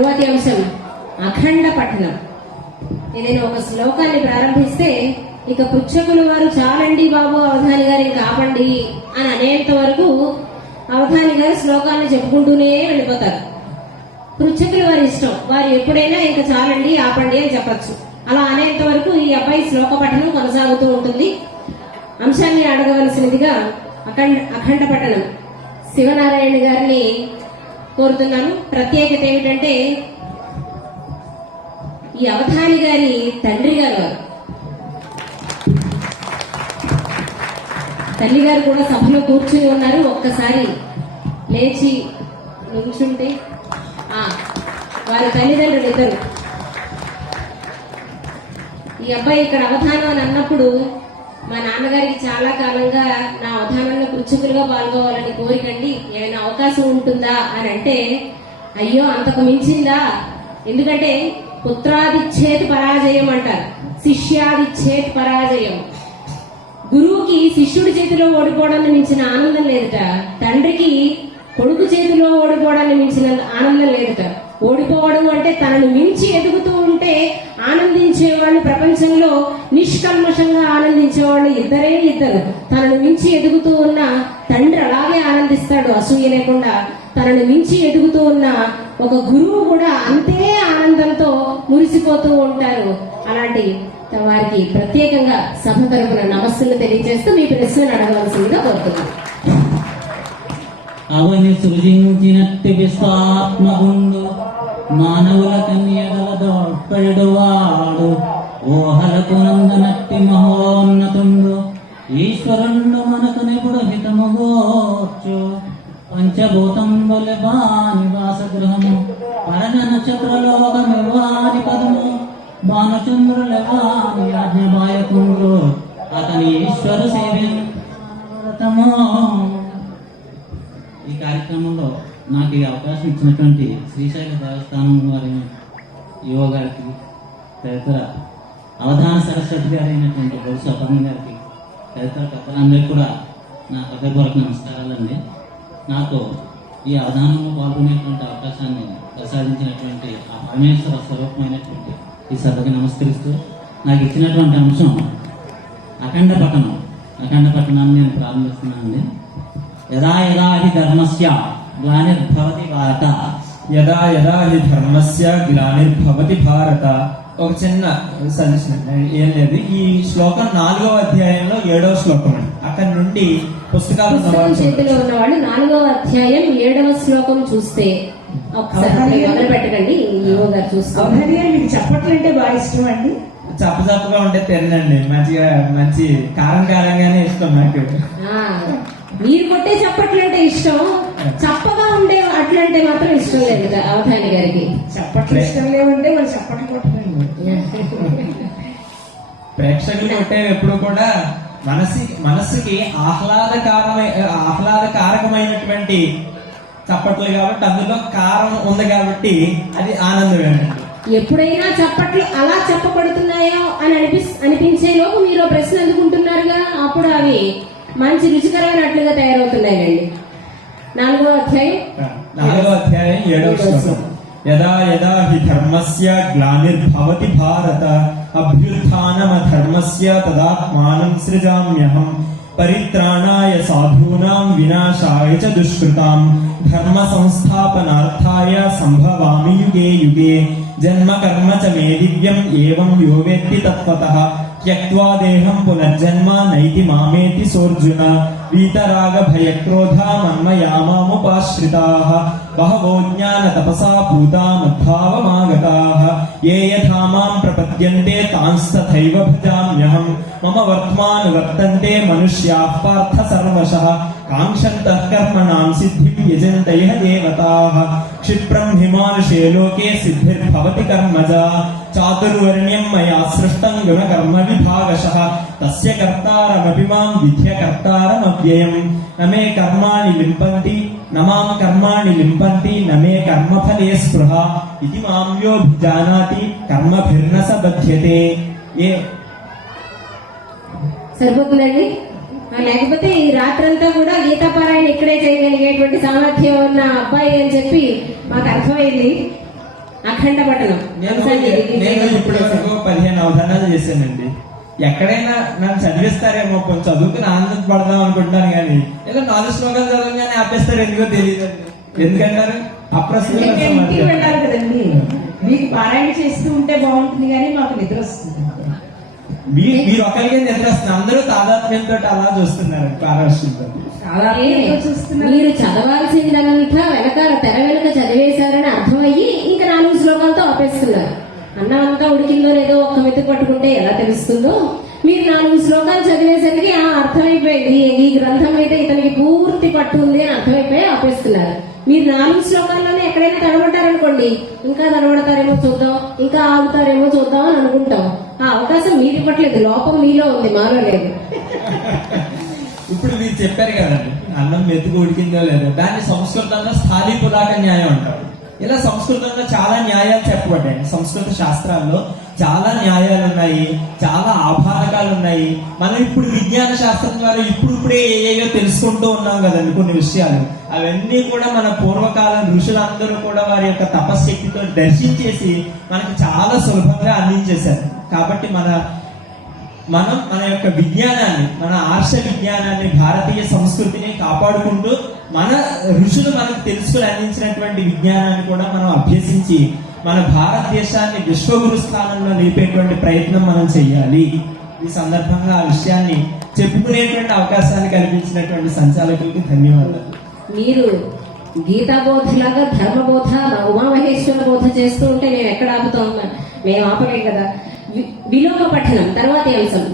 తరువాతి అంశం అఖండ పఠనం. ఏదైనా ఒక శ్లోకాన్ని ప్రారంభిస్తే ఇక పుచ్చకులు వారు చాలండి బాబు అవధాని గారు ఇంకా ఆపండి అని అనేంత వరకు అవధాని గారు శ్లోకాన్ని చెప్పుకుంటూనే వెళ్ళిపోతారు. పుచ్చకులు వారి ఇష్టం వారు ఎప్పుడైనా ఇంకా చాలండి ఆపండి అని చెప్పచ్చు. అలా అనేంత వరకు ఈ అబ్బాయి శ్లోక పఠనం కొనసాగుతూ ఉంటుంది. అంశాన్ని అడగవలసినదిగా అఖండ అఖండ పఠనం. శివనారాయణ గారిని కోరుతున్నాను. ప్రత్యేకత ఏమిటంటే ఈ అవధాని గారి తండ్రి గారు తల్లి గారు కూడా సభలో కూర్చుని ఉన్నారు. ఒక్కసారి లేచి నిల్చుంటే ఆ, వారి తల్లిదండ్రులు ఇద్దరు. ఈ అబ్బాయి ఇక్కడ అవధానం అని అన్నప్పుడు మా నాన్నగారికి చాలా కాలంగా నా అవధానంలో కృచకులుగా పాల్గొవాలని కోరికండి. ఏమైనా అవకాశం ఉంటుందా అని అంటే అయ్యో అంతకు మించిందా? ఎందుకంటే పుత్రాదిచ్చేత్ పరాజయం అంటారు. శిష్యాదిచ్చేత్ పరాజయం. గురువుకి శిష్యుడి చేతిలో ఓడిపోవడాన్ని మించిన ఆనందం లేదుట. తండ్రికి కొడుకు చేతిలో ఓడిపోవడాన్ని మించిన ఆనందం లేదుట. ఓడిపోవడం అంటే తనను మించి ఎదుగుతూ ఉంటే ఆనందం ప్రపంచంలో నిష్కల్మషంగా ఆనందించే వాళ్ళు ఇద్దరే ఇద్దరు. తనను మించి ఎదుగుతూ ఉన్న తండ్రి అలాగే ఆనందిస్తాడు అసూయ లేకుండా. తనను మించి ఎదుగుతూ ఉన్న ఒక గురువు కూడా అంతే ఆనందంతో మురిసిపోతూ ఉంటారు. అలాంటి వారికి ప్రత్యేకంగా సభ తరపున నమస్సులు తెలియజేస్తూ మీ ప్రశ్నలు అడగవలసిందిగా కోరుతున్నాను. అవని సృజించినట్టి విశ్వాత్మగుండు మానవుల కన్యగలదొప్పడువాడు ఊహలకు నందనట్టి మహోన్నతుండు ఈశ్వరుండు మనకు నిపుడు హితముగోర్చు పంచభూతంబుల బాని వాసగృహము పరణ నక్షత్రలోకమివాని పదము బాణచంద్రులెవాని ఆజ్ఞబాయకుండ్రు. అతని ఈశ్వరు సేవము ఈ కార్యక్రమంలో నాకు ఈ అవకాశం ఇచ్చినటువంటి శ్రీశైల దేవస్థానం వారి యువ గారికి తదితర అవధాన సరస్వతి గారు అయినటువంటి గౌరవ గారికి తదితర పెద్దలందరికీ కూడా నా హృదయపూర్వక నమస్కారాలండి. నాకు ఈ అవధానంలో పాల్గొనేటువంటి అవకాశాన్ని ప్రసాదించినటువంటి ఆ పరమేశ్వర స్వరూపమైనటువంటి ఈ సభకి నమస్కరిస్తూ నాకు ఇచ్చినటువంటి అంశం అఖండ పఠనం. అఖండ పఠనాన్ని నేను ప్రారంభిస్తున్నానండి. యదా యదా హి ధర్మస్య గ్లానిర్భవతి భారత యదా యదా హి ధర్మస్య గ్లానిర్భవతి భారత. ఒక చిన్న సజెషన్. ఏం లేదు. ఈ శ్లోకం నాలుగవ అధ్యాయంలో ఏడవ శ్లోకం అండి. అక్కడ నుండి పుస్తకాలు పుస్తకం చేతిలో నాలుగవ అధ్యాయం ఏడవ శ్లోకం చూస్తే మొదలు పెట్టకండి. యువ గారు చూస్తాం. అవునండి మీకు చప్పట్లు అంటే బాగా ఇష్టం అండి. చప్పచప్పగా ఉంటే తినండి మంచిగా మంచి కారం కారంగానే ఇష్టం నాకు. ఆ, మీరు కొట్టే చప్పట్లు అంటే ఇష్టం చప్పగా ఉండే అట్లంటే మాత్రం ఇష్టం లేదు అవధాని గారికి. చప్పట్లు ఇష్టం లేవంటే మరి చప్పట్లు కొట్టండి ప్రేక్షకులు కొట్టేవి ఎప్పుడు కూడా మనసి మనస్సుకి ఆహ్లాదకారమై ఆహ్లాదకారకమైనటువంటి చప్పట్లు కాబట్టి అందులో కారం ఉంది కాబట్టి అది ఆనందమేనండి. ఎప్పుడైనా చప్పట్లు అలా చెప్పబడుతున్నాయో అని అనిపి అనిపించే లోపు మీరు ప్రశ్న అందుకుంటున్నారుగా అప్పుడు అవి మంచి రుచికరమైనట్లుగా తయారవుతున్నాయండి నాలుగో అధ్యాయం. నాలుగో అధ్యాయం ఏడవ శ్లోకం. యదా యదా హి ధర్మస్య గ్లానిర్భవతి భారత అభ్యుత్నమధర్మస్య తదాత్మానం సృజామ్యహం పరిత్రాణాయ సాధూనాం వినాశాయ చ దుష్కృతాం ధర్మ సంస్థాపనార్థాయ సంభవామి యుగే యుగే జన్మ కర్మ చ మే దివ్యం ఏవం యో వేత్తి తత్వతః త్యక్వా దేహం పునర్జన్మ నైతి మామేతి సోర్జున వీతరాగ భయక్రోధా మన్మయామాముపాశ్రితాః బహవో జ్ఞాన తపసా పూతా మద్భావమాగతాః ఏ యథా మాం ప్రపద్యంతే తాంస్తథైవ భజామ్యహం మమ వర్త్మానువర్తంతే మనుష్యాః పార్థ సర్వశః కాంక్షంతః కర్మణాం సిద్ధిం యజంత ఇహ దేవతాః క్షిప్రం హిమానుషే లోకే సిద్ధిర్భవతి కర్మజా చాతుర్వర్ణ్యం మయా సృష్టం గుణకర్మ విభాగశః. తస్య కర్తారమపి మాం విద్య కర్తారమవ్యయం. నమే కర్మాణి లింపంతి నమాం కర్మాణి లింపంతి నమే కర్మఫలే స్పృహ. ఇది మాం యో జానాతి కర్మభిర్న స బధ్యతే. ఏ? సరిపోతుందండి? ఆ, లేకపోతే ఈ రాత్రంతా కూడా గీతాపారాయణ ఇక్కడే చేయగలిగేటువంటి సామర్థ్యం ఉన్న అబ్బాయి అని చెప్పి మాకు అర్థమైంది. అఖండ పదిహేను అవధానాలు చేశానండి. ఎక్కడైనా నన్ను చదివిస్తారేమో కొంచెం చదువుకుని ఆనందపడదాం అనుకుంటున్నాను కానీ ఏదో నాలుగు శ్లోకాలు చదవగానే ఆపేస్తారు ఎందుకో తెలియదు ఎందుకంటారు? అప్రస్తుత కదండి. మీకు పారాయణ చేస్తూ ఉంటే బాగుంటుంది కానీ మాకు నిద్ర వస్తుంది. మీరు మీరు ఒకరికే అందరూ తాదాత్మ్యంతో అలా చూస్తున్నారు చూస్తున్నారు. మీరు చదవాల్సిందనంతా వెనకాల తెర వెనుక చదివేశారని అర్థమయ్యి ఇంకా నాలుగు శ్లోకాలతో ఆపేస్తున్నారు. అన్నం అంతా ఉడికిందో లేదో ఒక్క మెతుకు పట్టుకుంటే ఎలా తెలుస్తుందో? మీరు నాలుగు శ్లోకాలు చదివేసరికి ఆ అర్థమైపోయింది. ఈ గ్రంథం మీద ఇతనికి పూర్తి పట్టు ఉంది అని అర్థమైపోయి ఆపేస్తున్నారు. మీరు నాలుగు శ్లోకాల్లోనే ఎక్కడైనా తడబడ్డారనుకోండి ఇంకా తడబడతారేమో చూద్దాం ఇంకా ఆగుతారేమో చూద్దాం అని అనుకుంటాం. ఆ అవకాశం మీరు ఇవ్వట్లేదు. లోపం మీలో ఉంది మాలో లేదు. ఇప్పుడు మీరు చెప్పారు కదండి అన్నం మెతుకు ఉడికిందో లేదో దాన్ని సంస్కృతంలో స్థాళీ పులాక న్యాయం అంటారు. ఇలా సంస్కృతంలో చాలా న్యాయాలు చెప్పబడ్డాయి. సంస్కృత శాస్త్రాల్లో చాలా న్యాయాలు ఉన్నాయి చాలా ఆభారకాలు ఉన్నాయి మనం ఇప్పుడు విజ్ఞాన శాస్త్రం ద్వారా ఇప్పుడు ఇప్పుడే ఏయో తెలుసుకుంటూ ఉన్నాం కదండి కొన్ని విషయాలు. అవన్నీ కూడా మన పూర్వకాలం ఋషులందరూ కూడా వారి యొక్క తపశక్తితో దర్శించేసి మనకి చాలా సులభంగా అందించేశారు. కాబట్టి మన మనం మన యొక్క విజ్ఞానాన్ని మన ఆర్ష విజ్ఞానాన్ని భారతీయ సంస్కృతిని కాపాడుకుంటూ మన ఋషులు మనకు తెలుసుకుని అందించినటువంటి విజ్ఞానాన్ని కూడా మనం అభ్యసించి మన భారతదేశాన్ని విశ్వగురు స్థానంలో నిలిపేటువంటి ప్రయత్నం మనం చేయాలి ఈ సందర్భంగా ఆ విషయాన్ని చెప్పుకునేటువంటి అవకాశాన్ని కల్పించినటువంటి సంచాలకులకి ధన్యవాదాలు. మీరు గీతా బోధలాగా ధర్మబోధ ఉమామహేశ్వర బోధ చేస్తూ ఉంటే మేము ఎక్కడ ఆపుతాం మేము ఆపలేం కదా? విలోమ పఠనం తర్వాత అంశం.